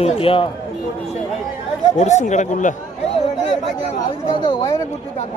ஊட்டியா ஒருசும் கிடக்குள்ள வயரை கொடுத்துட்டாங்க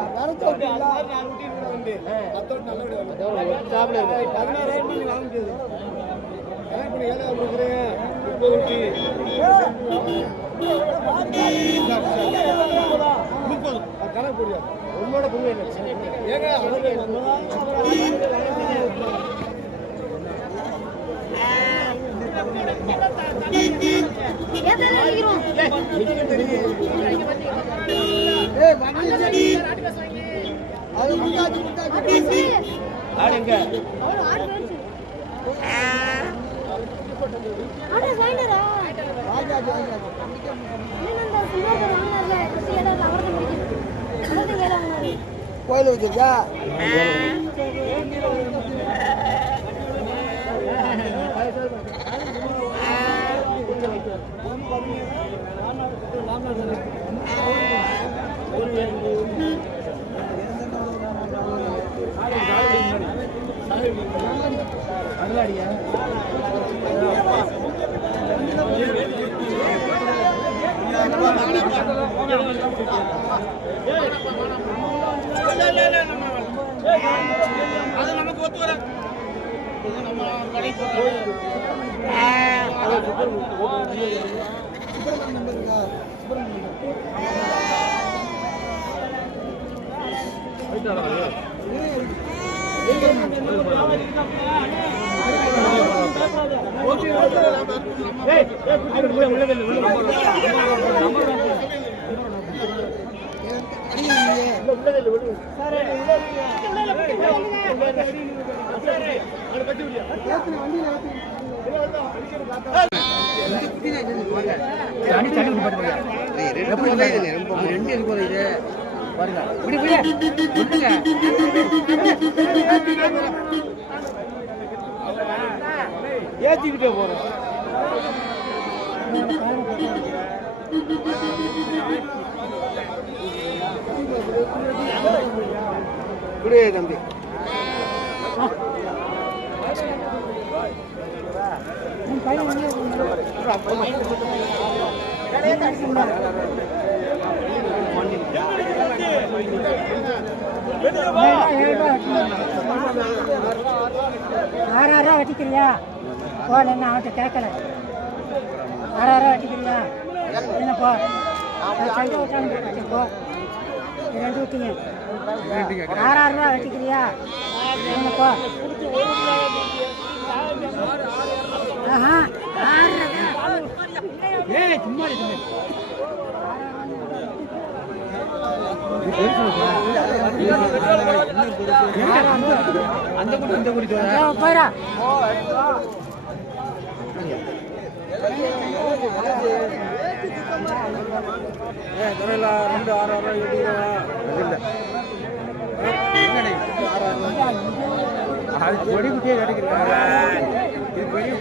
கோயில் வச்சிருக்கா அது நமக்கு ஒத்து வர ஏத்திக்கிட்டே போறோம் தம்பி ஆறாயிரம் வெட்டிக்கிறியா போ என்ன அவன்கிட்ட கேட்கல 6,000 வெட்டிக்கிறியா என்ன போ சண்டை விட்டாங்க போ ரெண்டு விட்டீங்க 6,000 வெட்டிக்கிறியா என்ன போ சும்மா அந்த போயிடா துறையில 2 6,000 கொடி குட்டியே கிடைக்கிறாங்க இது பெரிய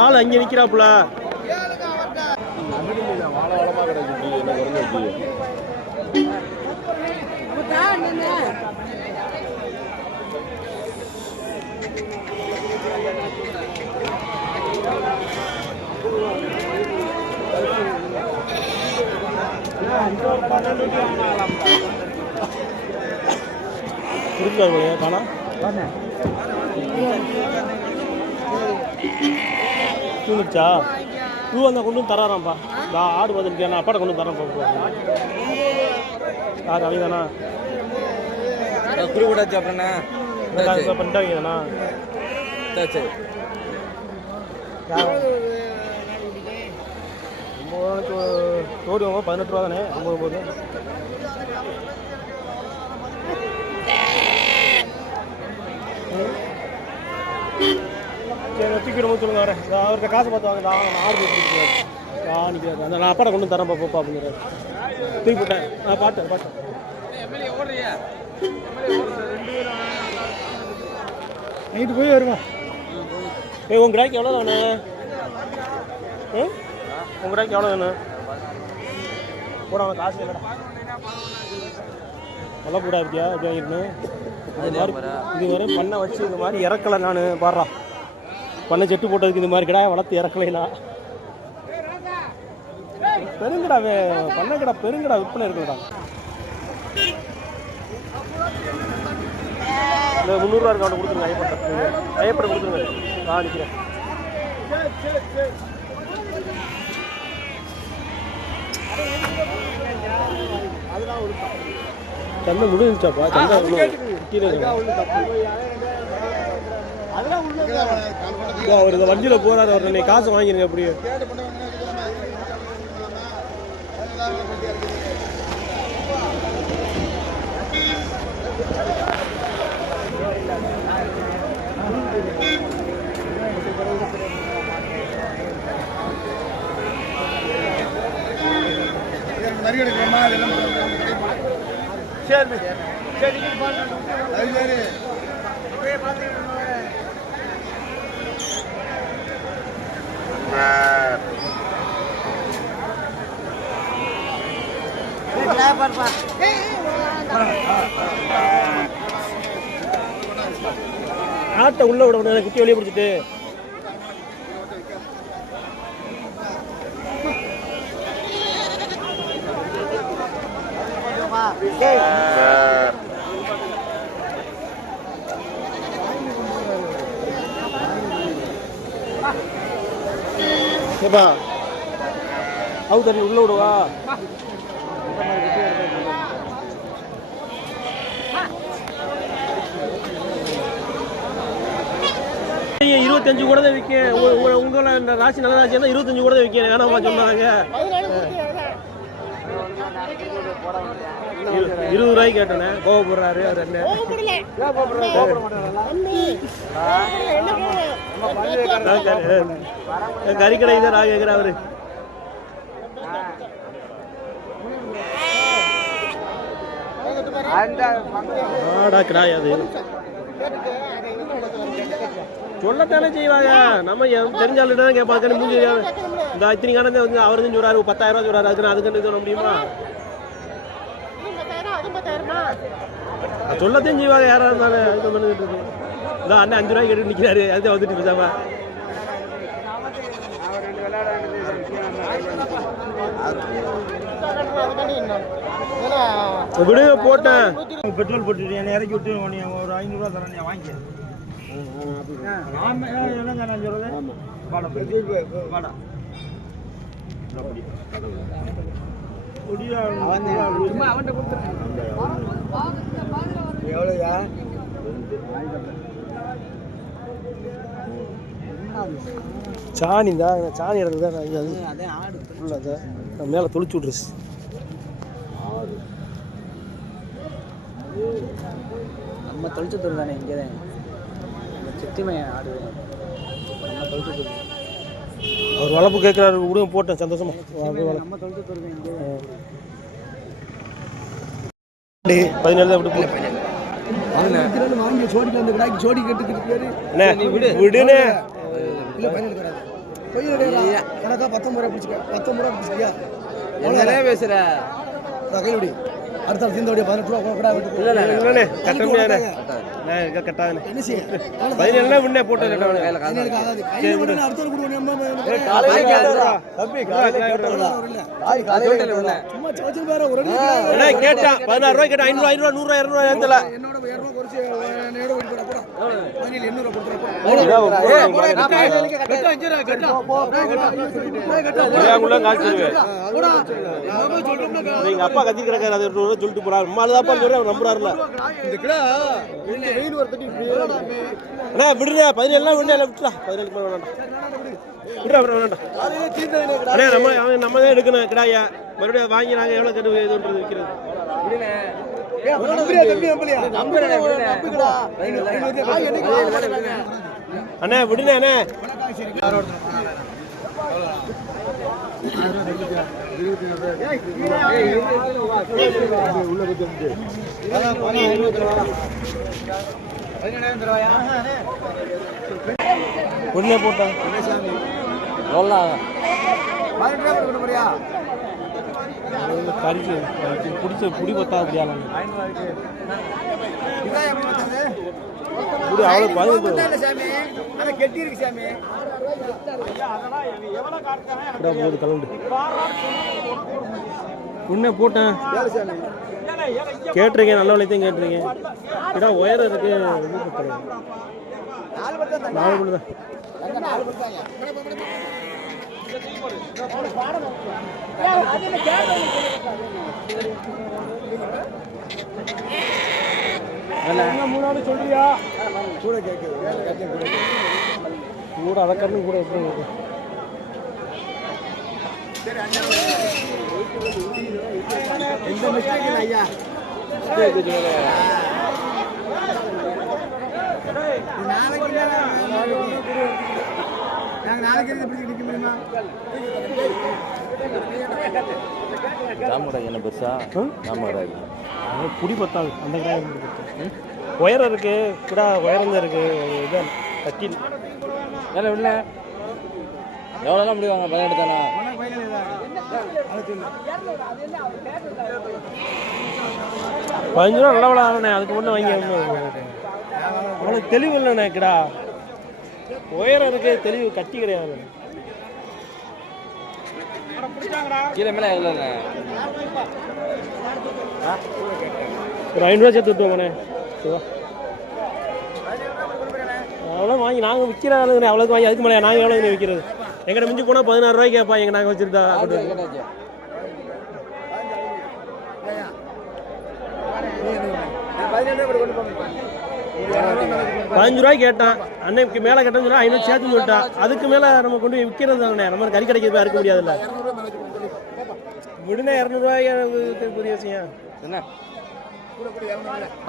ஆள் அங்கே நிற்கிறாப்புல. காணா தூங்கிடுச்சா? பூ வந்தால் கொண்டு வந்து தராராம்ப்பா. நான் ஆடு பார்த்துருக்கேன், நான் அப்பாட்ட கொண்டு வந்து தரேன். யார் அவங்க தானா குருவிடாச்சு அப்புறண்ணா பண்ணிட்டாங்கண்ணா. சரி ஜோடி வாங்க 18 ரூபா தானே. 9 சரி தூக்கிடும்போது சொல்லுங்க வரேன். அவர்கிட்ட காசு பார்த்து வாங்க. நான் ஆடு போய் நிற்கிறாரு. அந்த நான் அப்பாட்ட கொண்டு வந்து தரேன் பாப்பா அப்படிங்கிறாரு. தூக்கி போட்டேன். நான் பார்த்தேன். நைட்டு போய் வருவேன். உங்கள் கிராய்க்கு எவ்வளோ வேணும்? உங்கள் கிராய்க்கு எவ்வளோ வேணும்? கூட அவன் காசு இல்லைடா. நல்லா கூட இருக்கியா? எப்படி வாங்கிருக்கணும்? இது வரை பண்ணை வச்சு இந்த மாதிரி இறக்கலை. நான் பாடுறா பண்ணை செட்டு போட்டதுக்கு இந்த மாதிரி கிடாயை வளர்த்து இறக்கலைனா பெருங்கடா பண்ணைக்கடா பெருங்கடா விற்பனை இருக்குடா. இந்த 300 ரூபா அவன் கொடுத்துருங்க. ஐயப்பட்ட கொடுத்துருங்க. நான் நிற்கிறேன். சந்தை முடிஞ்சாப்பா. சந்தை கீழே அவர் இந்த வண்டியில் போறாரு. அவர் நீ காசு வாங்கிருங்க. அப்படியே ஆட்டை உள்ள விட குட்டி வெளியே பிடிச்சிட்டு ஏப்பா அவு தண்ணி உள்ள விடுவா. 25 கூட தான் விற்க. உங்களை இந்த ராசி நல்ல ராசினா 25 கூட தான் விற்க. வேணாமா சொன்னாங்க. 20 ரூபாய்க்கு கேட்டேனே. கோவப்படுறாரு அவர். என்ன கறிக்கடை தான் நான் கேட்குறேன். அவரு ஆடா கிடையாது. சொல்லத்தானே செய்வாங்க. நம்ம தெரிஞ்சாலும் தான் கேட்பாங்க. மூஞ்சி இந்த இத்தனை காரணத்தை வந்து அவர் தான் சொல்றாரு 10,000 ரூபா சொல்றாரு. அதுக்கு சொல்ல முடியுமா? சொல்லத்தையும் செய்வாங்க யாரா இருந்தாலும். அதுக்கு வந்துட்டு இருக்கு. இதான் அண்ணன் 5 ரூபாய்க்கு எடுத்து நிற்கிறாரு. அதுதான் வந்துட்டு பேசாம விடுங்க. போட்டேன் பெட்ரோல் போட்டு என்னை இறக்கி விட்டு ஒரு 500 ரூபா தரேன். வாங்கிக்க. நான் சொல்றேன் வாடா. எவ்வளோயா? சாணி தான். சாணி இடத்துல தான் மேலே தொளிச்சு விட்ருச்சு. நம்ம தொழிற்சத்தூர் தானே. இங்கே தான் சித்திமையை ஆடு நம்ம தொழிற்சத்தூர். அவர் வளர்ப்பு கேட்குறாரு. விடுங்க போட்டேன். சந்தோஷமா நம்ம தொழிற்சத்தூர் தான். இங்கே 17 தான் விட்டு போ. வாங்கி சோடிக்கு அந்த கடாய்க்கு சோடி கட்டுக்கிட்டு அண்ணே விடுனே. இல்லை 17 வராது. கணக்கா 19 ரூபா பிடிச்சிக்க. 19 ரூபா பிடிச்சிக்கியா? எவ்வளோ பேசுகிற கையில் விடி. அடுத்த தீந்த வடியா 18 ரூபா கூட விட்டு. இல்லைண்ணே கட்ட முடியாதுண்ணே. கட்டாதுண்ணே. 17 விண்ணே போட்டு கேட்டா 16 ரூபாய் கேட்டா 500 500 100 200 ஏத்தல. எங்க அப்பா கத்தி கிடக்காரு அது சொல்லிட்டு போறாரு. அம்மாதான் நம்புறாருல. அண்ணா விடுறா 17 விடுறா விட்டுறா 17 வேண்டாம் விடுறா வேண்டாம். அண்ணே நம்ம தான் எடுக்கணும் கிடாயா. மறுபடியும் வாங்கி நாங்கள் எவ்வளோ கட்டு இதுன்றது விற்கிறது. அண்ணே விடுனே அண்ணே. உடனே போட்டேன் கறிக்கு பிடிச்ச புடி பத்தா அப்படியால அவ்வளோ பதினெட்டு கெட்டி இருக்கு சாமி. கலண்டு உன்ன போட்டேன் கேட்டுருங்க. நல்ல விலையத்தையும் கேட்டுருங்க. கிடா உயரம் இருக்கு. 4 மணி தான். சொல்றியா கூட கூட அதக்கணும் கூட எப்படி எந்த மிஸ்டேக் இல்லை ஐயா. நாளைக்கு நிற்க முடியுமா? என்ன பெருசா புடி பத்தாது. அந்த கிடாய் உயரம் இருக்கு. கிடா உயரம் தான் இருக்கு. இதான் கட்டில் வேலை விடல. எவ்வளோலாம் முடிவாங்க 18 தானே? 15 ரூபா நல்ல விளாட்ண்ணே. அதுக்கு முன்னே வாங்கி அவ்வளோ தெளிவு இல்லைண்ணே. கிடா உயரம் இருக்கு. தெளிவு கட்டி கிடையாது. கீழே மேலே எவ்வளோண்ணே? ஒரு 500 ரூபா சேர்த்து விட்டுவோங்கண்ணே. அவ்வளோ வாங்கி நாங்கள் விற்கிற ஆளுங்கண்ணே. அவ்வளோக்கு வாங்கி அதுக்கு மேலே நாங்கள் எவ்வளோ விற்கிறது? எங்கிட்ட மிஞ்சி போனால் 16 ரூபாய்க்கு கேட்பா. எங்கள் நாங்கள் வச்சுருந்தா 15 ரூபாய்க்கு கேட்டான். அன்னைக்கு மேலே கேட்டேன்னு சொன்னால் 500 சேர்த்து சொல்லிட்டா. அதுக்கு மேலே நம்ம கொண்டு போய் விற்கிறது தானே. நம்ம கறி கடைக்கு இருக்க முடியாதுல்ல. விடுனே 200 ரூபாய்க்கு புரிய விஷயம் என்ன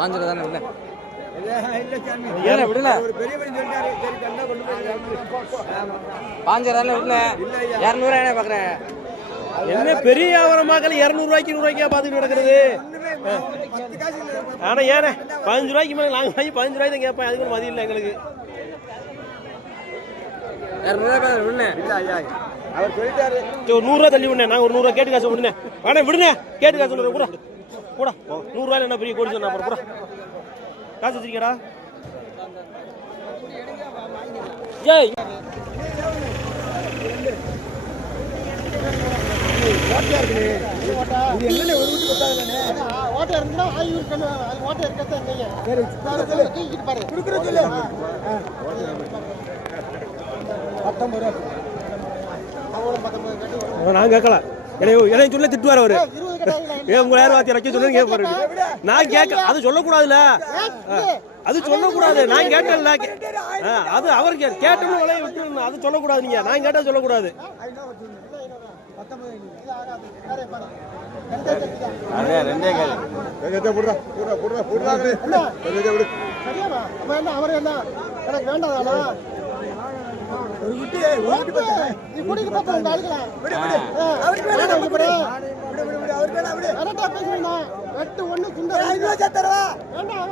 5 தானே விடல. ஏன் விடல 5 தானே விடல. 200 என்ன பார்க்குறேன்? என்ன பெரிய வியாபாரமாக்கல 200 ரூபாய்க்கு 100 ரூபாய்க்கா பார்த்துட்டு நடக்கிறது. ஆனால் ஏண்ணே 15 ரூபாய்க்கு மேலே நாங்கள் வாங்கி 15 ரூபாய்க்கு தான் கேட்பேன். அதுக்கு மதியம் இல்லை எங்களுக்கு. 100 ரூபா தள்ளி விடுனே. நாங்கள் ஒரு 100 ரூபா கேட்டு காசு விடுனே. வேணா விடுனே கேட்டு காசு சொல்கிறேன். கூட கூட 100 ரூபாய் என்ன பெரிய கோடி சொன்னா. அப்புறம் கூட காசு வச்சிருக்கடா. ஏய் நான் கேட்கல. என்னைய சொல்ல திட்டுவார் அவரு. உங்களை யாரும் வார்த்தை வைக்க சொல்லுங்க கேட்பாரு. நான் கேட்க அது சொல்லக்கூடாதுல்ல. அது சொல்லக்கூடாது. நான் கேட்டேன்ல. அது அவர் கேட்டோம்னு விலையை விட்டு அது சொல்லக்கூடாது. நீங்க நான் கேட்டா சொல்லக்கூடாது. கரெக்டா பேசுறீங்க. வெட்டு ஒண்ணு சுண்டல் 5 ரூபாய் தரவா. வேண்டாம்.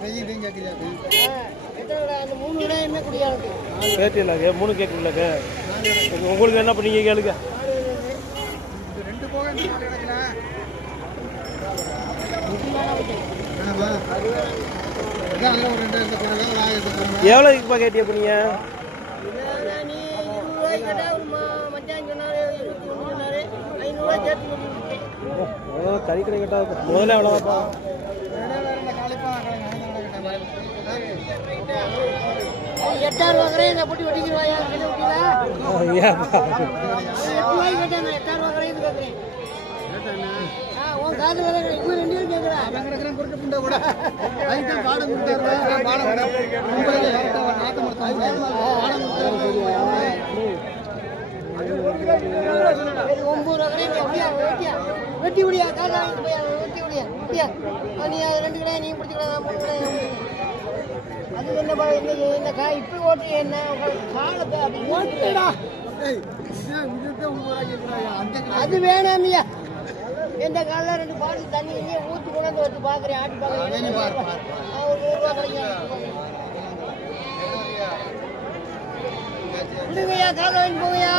வெய்ய கேக்குறியா? எத்தனை அந்த 3 விட என்ன குடியா இருக்கு? கேட்டீங்களா? 3 கேக்குறீங்களா? உங்களுக்கு என்ன பண்ணீங்க கேளுங்க. 2 போக நடக்கல. எவ்வளோக்குப்பா கேட்டிய பண்ணீங்க? கறி கடை கேட்டா முதல்ல எவ்வளோப்பா? வெட்டி விடியா காசா வெட்டி விடியா நீ 2 கடை நீ பிடிச்சிக்கலாம் 3 கடை அது என்ன என்ன காய் இப்படி ஓட்டு என்ன காலத்தை அப்படி ஓட்டுடா அது வேணாமியா எந்த காலில் 2 பாட்டில் தண்ணி இங்கே ஊற்றி கொண்டாந்து வச்சு பார்க்குறேன் ஆட்டி பார்க்குறேன் ஒரு 100 ரூபா கிடைக்கும் விடுங்கய்யா காலை வாங்கி போங்கய்யா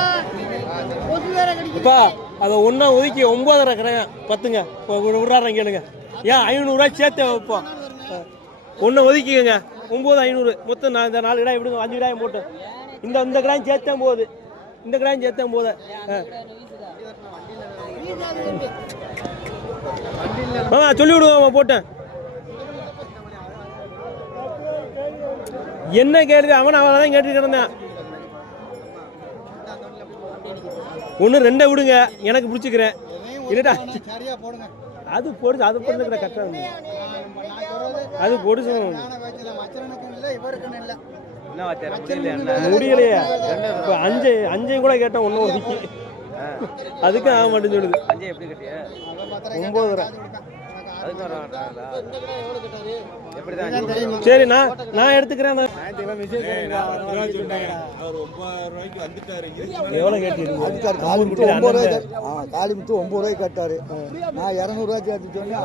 கொசு வேற கிடைக்குப்பா அதை ஒன்றா ஒதுக்கி 9.5 கிடையாது 10ங்க இப்போ விடுறாங்க கேளுங்க ஏன் 500 ரூபாய் சேர்த்து வைப்போம் ஒன்று ஒதுக்கிக்கங்க 9,500 மொத்தம் நான் இந்த 4 கிடாய் விடுங்க 5 கிடாயம் போட்டு இந்த கிடாயம் சேர்த்தேன் போகுது இந்த கிடாயம் சேர்த்தேன் போகுது சொல்லி விடுவோம் போட்டேன் என்ன கேள்வி அவன் தான் கேட்டு கிடந்தேன் ஒன்று 2 விடுங்க எனக்கு பிடிச்சிக்கிறேன் இல்லடா அது பொடிச்சு அது பொண்ணு கரெக்டாக அது பொடிச்சு முடியலையே இப்போ 5 கூட கேட்டேன் ஒன்றும் ஒதுக்கி அதுக்கு ஆக மாட்டேன்னு சொல்லுது 5 எப்படி கட்டிய 9.5 சரி நான் எடுத்துக்கிறேன் எவ்வளோ கேட்டீங்க காளிமுத்து 9 ரூபாய்க்கு கட்டாரு நான் 200 ரூபாய்க்கு எடுத்து சொன்னேன்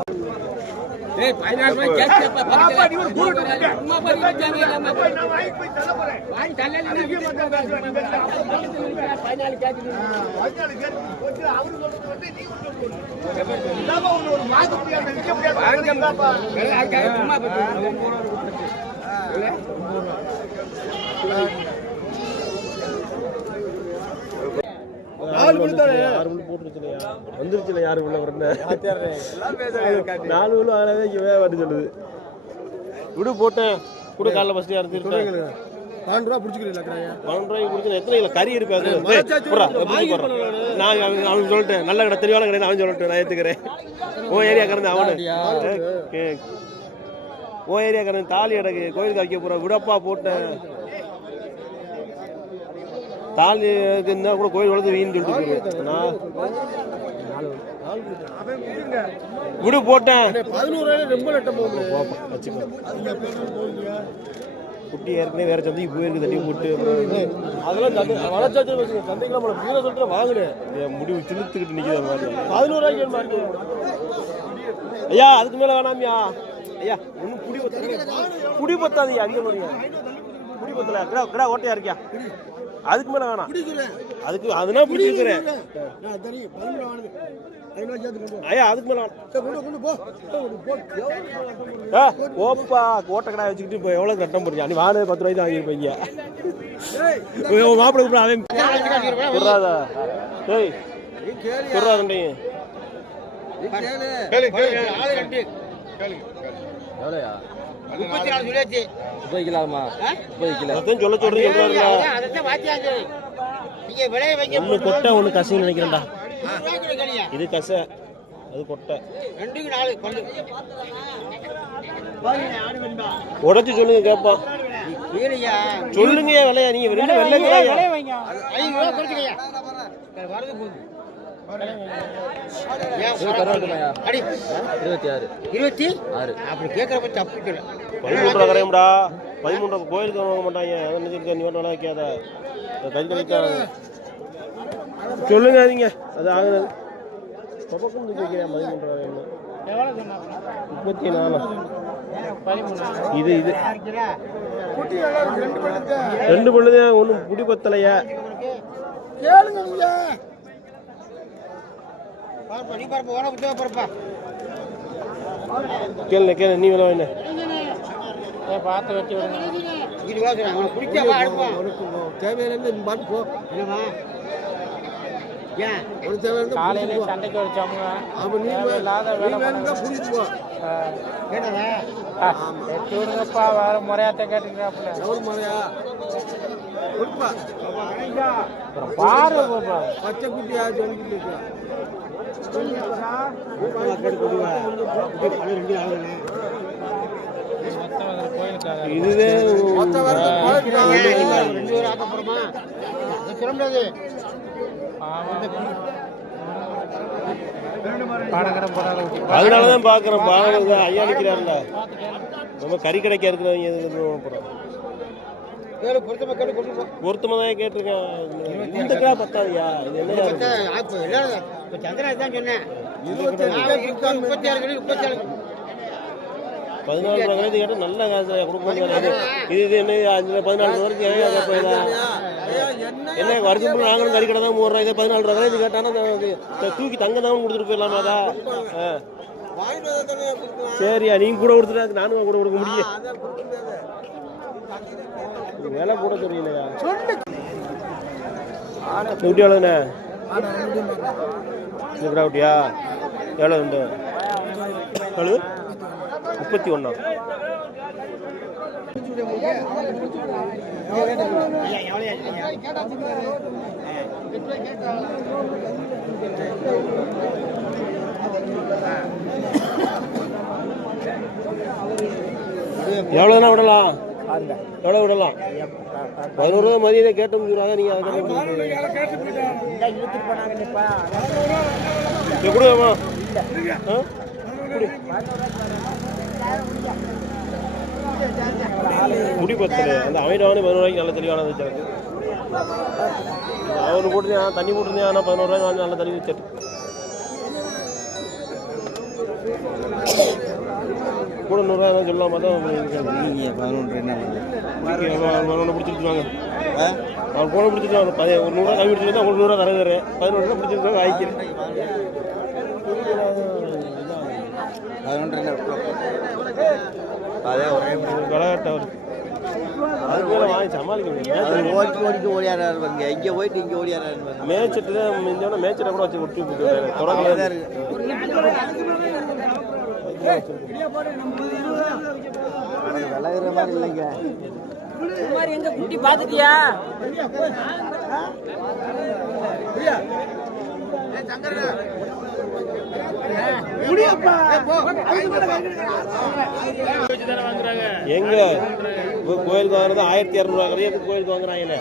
வந்துருச்சு யாரு உள்ள வரல 4 விழு ஆனதே சொல்லுது விடு போட்டேன் கூட காலைல பஸ்ட் இறந்துருக்கேன் 12 ரூபா பிடிச்சிக்கிறீங்களா 12 ரூபாய்க்கு பிடிச்சி எத்தனை கிலோ கறி இருக்காது நான் அவன் சொல்லிட்டேன் நல்ல கடை தெளிவான கடை அவன் சொல்லிட்டேன் நான் ஏற்றுக்கிறேன் ஓ ஏரியா கறந்து அவனு ஓ ஏரியா கறந்து தாலி அடக்கு கோயிலுக்கு வைக்க போகிறேன் விடப்பா போட்டேன் தாலி இருந்தால் கூட கோயில் வளர்த்து வீண் சொல்லிட்டு நான் விடு போட்டேன் 11 ரொம்ப லட்டம் போகும் குட்டி ஏற்கனவே வேற சந்தைக்கு போயிருக்கு தண்ணி போட்டு அதெல்லாம் வளர்ச்சாச்சு வச்சுங்க சந்தைக்கு சொல்லிட்டு வாங்கினேன் என் முடிவு சிலுத்துக்கிட்டு நிற்கிற மாதிரி 11 ரூபாய்க்கு ஐயா அதுக்கு மேலே வேணாமியா ஐயா ஒன்றும் புடி பத்தாது அதிகம் புடி பத்தல கிடா கிடா ஓட்டையா இருக்கியா அதுக்கு மேலே வேணாம் அதுக்கு அதனால பிடிச்சிருக்கிறேன் ஐயா அதுக்கு மேலே ஓப்பா ஓட்ட கடை வச்சுக்கிட்டு இப்போ எவ்வளோ கட்டம் போடுறியா நீ வாடகை 10 ரூபாய்க்கு வாங்கியிருப்பீங்க மாப்பிள்ளை கூட அவன் சொல்றாதா ஏய் சொல்றாதண்டி எவ்வளோயா 30 கிலோமா 30 கிலோ அதான் சொல்ல சொல்றீங்க ஒன்று கொட்டை ஒன்று கசின்னு நினைக்கிறேன்டா இது கசை அது கொட்டை உடச்சு சொல்லுங்க கேட்போம் சொல்லுங்க விலையா நீங்க 2 வெள்ளை கரையம்டா 13 கோயிலுக்கு வாங்க மாட்டாங்க நீ வைக்காத கை கழிக்க சொல்லுங்காதீங்க அது ஆகுது. பக்கம் கேட்கிறேன் 34. இது இது 2 பல்லுதே ஒன்றும் புடி பத்தலையா? கேளுங்க கேளு நீ விலை என்ன பார்த்து வெட்டி விடுங்க. காலையிலே சண்டைக்கு வச்சோம்ங்க. வெட்டி விடுங்கப்பா, வேற முறையாத்த கேட்டுக்கிறாப்புல. பாரு பச்சை குட்டியா இதுவே அதனாலதான் பாக்குறேன். பாருங்க ஐயா நிக்கிறாருல, நம்ம கறி கடைக்கா இருக்கிறவங்க பொருத்தமா தான் கேட்டிருக்கேன். இந்த கிலோ பத்தாதியா? இது என்ன 14 ரூபா கேட்டு நல்ல காசு கொடுக்கும். இது என்ன 14 ரூபாய்க்கு என்ன வருஷம் நாங்களும் கறி கடை தான் 3 ரூபாய். 14 ரூபா இது கேட்டானா தூக்கி தங்க தான் கொடுத்துட்டு போயிடலாமா? அதான் சரியா, நீங்க கூட கொடுத்துட்டா நானும் கூட கொடுக்க முடியும். விலை கூட தெரியலையா? குட்டி எவ்வளோண்ணே? இந்த குட்டியா எவ்வளோ உண்டு? எவ்வளோ? 31. எவ்வளோனா விடலாம்? எவ்வளோ விடலாம்? 11 ரூபா மதியத்தை கேட்டு முடிஞ்சுறாங்க. நீங்க கொடுங்கம்மா. முடி பத்தல அந்த அமைடானு 11 ரூபாய்க்கு நல்ல தெளிவானது வச்சிருக்கு. அவனு போட்டுருந்தேன், தண்ணி போட்டுருந்தேன். ஆனால் 11 ரூபாய்க்கு வந்து நல்ல தெளிவு வச்சிருக்கு. கூட 100 ரூபா தான் சொல்லலாமா? தான் 11 பிடிச்சிருக்காங்க. அவன் போன பிடிச்சிருக்காங்க. 100 ரூபா கம்மி பிடிச்சிருந்தா 100 ரூபா தரது. 11 ரூபா பிடிச்சிருக்காங்க. வாய்க்கிறேன் 11 சமாளிக்க இங்கே போயிட்டு இங்கே ஓடியாரு மேய்ச்சிட்டு தான் மேய்ச்சிட்ட கூட வச்சு விட்டு விளையிற மாதிரி இல்லைங்க. எங்க குட்டி பாத்துட்டியா? எங்க கோயிலுக்கு வாங்குறது 1200 ரூபா கறியை கோயிலுக்கு வாங்குறாங்க.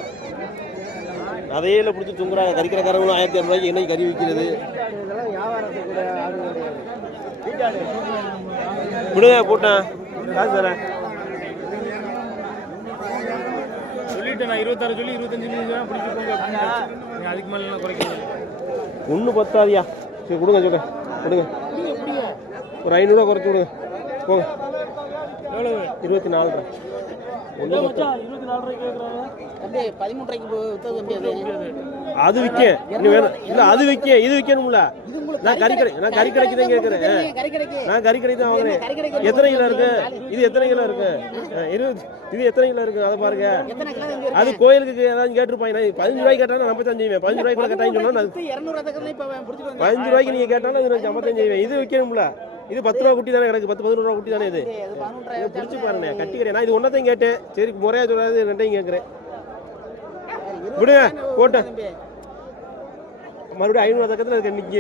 அதையில பிடிச்சி தூங்குறாங்க. கறிக்கிறக்காரங்களும் 1200 ரூபாய்க்கு என்ன கறி விற்கிறது? விடுங்க போட்டேன் காசு தரேன். சொல்லிட்டேன் நான் 26 சொல்லி 25 பிடிச்சி போங்க. அதுக்கு மேல குறைக்கிறேன். ஒன்றும் பத்தாதியா? சரி கொடுங்க சொல்லுங்க கொடுங்க. ஒரு 500 ரூபா குறைச்சி விடுங்க போங்க. 24 ரூபா. அது விற்க இன்னும் வேணும் இல்லை? அது விற்க இது விற்கணும்ல. நான் கறிக்கடை தான் கேட்குறேன். நான் கறிக்கடை தான் வாங்குறேன். எத்தனை கிலோ இருக்கு இது? எத்தனை கிலோ இருக்கு? இது எத்தனை கிலோ இருக்கு? அதை பாருங்க. அது கோயிலுக்கு ஏதாவது கேட்டிருப்பாங்க. 15 ரூபாய்க்கு கேட்டாலும் 55 செய்வேன். 15 ரூபாய்க்கு கேட்டாங்கன்னு சொன்னா 15 ரூபாய்க்கு நீங்க கேட்டாலும் 55 செய்வேன். இது விற்கணும்ல. இது 10 ரூபா குட்டி தானே கிடக்கு. 10-11 ரூபா குட்டி தானே இது. பிடிச்சி பாருங்க கட்டிக்கிறேன். நான் இது ஒன்றத்தையும் கேட்டேன். சரி முறையா சொல்லாது ரெண்டையும் கேட்குறேன். விடுங்க போட்டேன். மறுபடியும் 500 பக்கத்தில் இருக்க நிற்க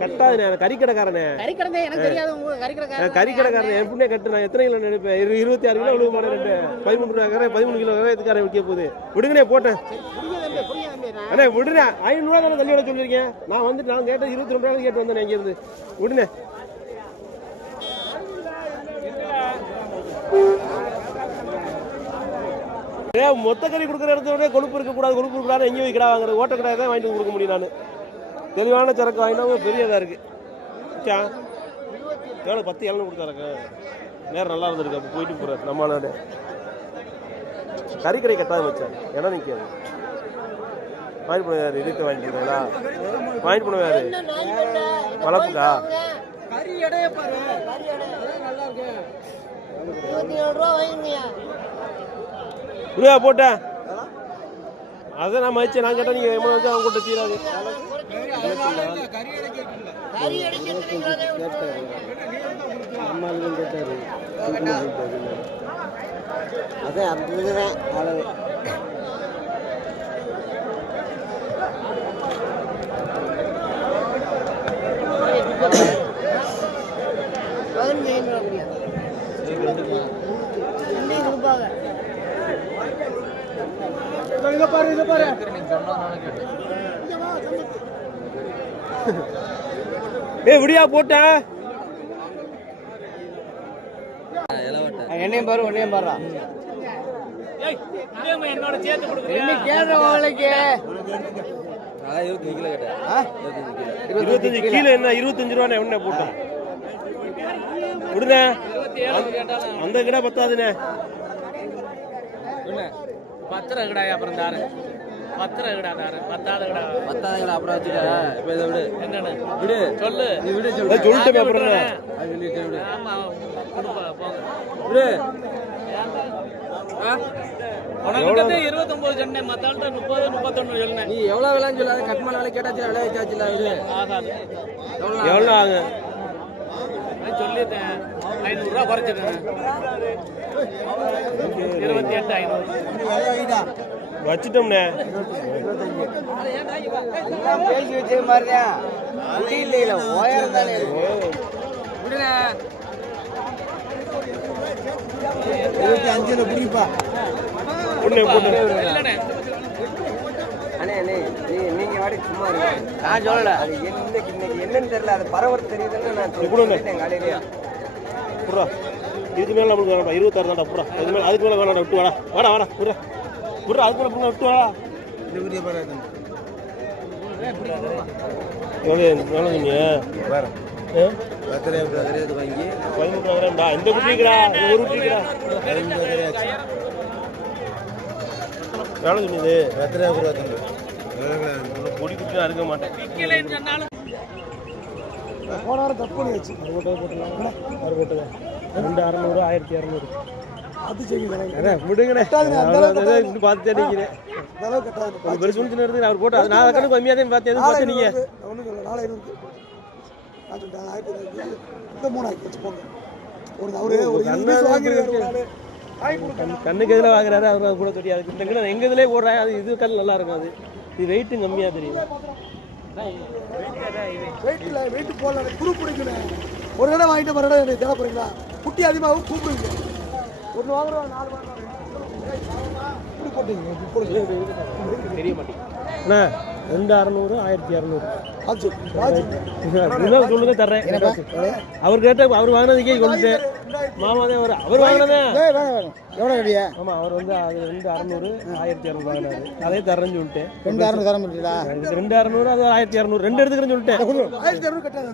கட்டாதுண்ணே. கறிக்கடைக்காரனே கறிக்கடைக்காரன் எப்படின்னே கட்டு. நான் எத்தனை கிலோ நினைப்பேன்? 26 கிலோ விழுவு மாட்டேன். 13 ரூபா 13 கிலோ எதுக்காரன் விற்க போகுது? விடுங்கண்ணே போட்டேன். அண்ணே விடுண்ணே. 500 ரூபா தானே தள்ளி விட சொல்லியிருக்கேன். நான் வந்துட்டு நான் கேட்டேன் 22 ரூபா கேட்டு வந்தேன் இங்கேருந்து. விடுண்ணே. மொத்த கறி கொடுக்குற இடத்துல கொழுப்பு இருக்கக்கூடாது எங்கேயும் வைக்கிறா வாங்குறது ஓட்ட கடை தான் வாங்கிட்டு கொடுக்க முடியும். நான் தெளிவான சரக்கு வாங்கினா பெரியதாக இருக்கு. எவ்வளோ 10 7 கொடுத்தாரக்க நேரம் நல்லா இருந்திருக்கு. அப்போ போயிட்டு போகிறார் நம்மளோட கறிக்கடை கட்டாது வச்சார் இடம் நிற்காது. வாங்கிட்டு போனாரு இதுக்கு வாங்கிக்கிறீங்களா? வாங்கிட்டு போனாரு வளர்ப்புக்கா கறி எடைய பாரு. கறி எடை நல்லா இருக்கு. 24 ரூபா வாங்கிங்கயா. புரியா போட்டேன் அதான் நான் மதிச்சேன். நான் கேட்டேன் நீங்கள் எவ்வளோ வந்து அவங்க கூட்ட தீராது. கறி எடைக்கு அதான் அப்படிதான் அளவு. விடியா போட்டேன் என்னையும் பாரு உன்னையும் பாரு. என்னோட சேர்த்து கொடுக்குறேன். கேட்ட வேலைக்கு 25 கீழே என்ன 25 ரூபா என்ன போட்டேன் விடுனே. அந்த கடை பத்தாதுண்ணே. 10 ரூபா கடாயா அப்புறம் தாரு. 10 ரூபா கடா தாரு. 10வது கடா அப்புறம் வச்சுக்க. இப்ப இதை விடு. என்னன்னு விடு சொல்லு. நீ விடு சொல்லிட்டேன் அப்புறம் விடு. ஆமா கொடுப்பா போங்க. விடு. உனக்கு 29 சொன்னேன். மத்தாள்கிட்ட 30 31 சொன்னேன். நீ எவ்வளவு விலைன்னு சொல்லாத. கட்மான வேலை கேட்டாச்சு விலை வச்சாச்சுல. விடு. ஆகாது. எவ்வளோ ஆகும் நான் சொல்லிட்டேன். 500 ரூபா குறைச்சிட்டேன். 28,500 வச்சுட்டோம்ண்ணே. பேசி வச்ச மாதிரிதான் இல்ல உயரம் தானே இருக்கு. விடுனே. 25 பிடிப்பா. இல்லண்ணே. அண்ணே அண்ணே நீங்க வாடி சும்மா இருங்க. நான் சொல்லல அது இன்னைக்கு என்னன்னு தெரியல. அது பரவல் தெரியுதுன்னு நான் சொல்லிட்டேன் காலையிலேயே. புறா இதுக்கு மேலே நம்மளுக்கு வேணாம். 26 தான்டா புறா. அதுக்கு மேலே வேணாம். விட்டு வாடா புறா புறா அதுக்கு மேலே விட்டு வாடா. எவ்வளோ நீங்க வாங்கி 15 இந்த குட்டிக்கிறா ஒரு குட்டிக்கிறா எவ்வளோ சொன்னது? பொடி குட்டிலாம் இருக்க மாட்டேன். போன வாரம் கட் பண்ணி வச்சு அது போட்டுலாம் அது போட்டுதான் 2600 1200 அது செய்யுங்க. விடுங்கண்ணே பார்த்துட்டே நிற்கிறேன். பெருசு சின்ன எடுத்து அவர் போட்டு அது 4 கணக்கு கம்மியாக தான் பார்த்தேன். பார்த்து நீங்கள் ஒன்றும் சொல்ல 4500 நான் சொல்லிட்டேன். 1500 இந்த 3000 வச்சு போங்க. ஒரு அவரு ஒரு 20 பீஸ் வாங்கிருக்காரு. கண்ணுக்கு எதில் வாங்குறாரு அவர் கூட தெரியாது. இந்த கிட்ட எங்கள் இதிலே போடுறாங்க. அது இது கல் நல்லா இருக்கும். அது இது வெயிட்டும் கம்மியாக தெரியும். வெயிட் போடல குரூப் பிடிக்கணும். ஒரு இடம் வாங்கிட்டு மறு இடம் எனக்கு தேவை போறீங்களா? குட்டி அதிகமாகவும் கூப்பிடுங்க. ஒன்று வாங்குறோம் 4 வாங்குறோம். தெரிய மாட்டேங்குது. 2600 1200 சொல்லுங்க தர்றேன். அவர் கேட்ட அவர் வாங்கினதுக்கே கொண்டு மாமா தான் அவர் வாங்கினதே எவ்வளோ ரெடியா? ஆமா அவர் வந்து அது 2600 1200 வாங்கினாரு. அதே தரேன்னு சொல்லிட்டேன். 2600 தர முடியல. 2600 அது 1200 ரெண்டு எடுத்துக்கிறேன்னு சொல்லிட்டேன். 1200 கட்டாது.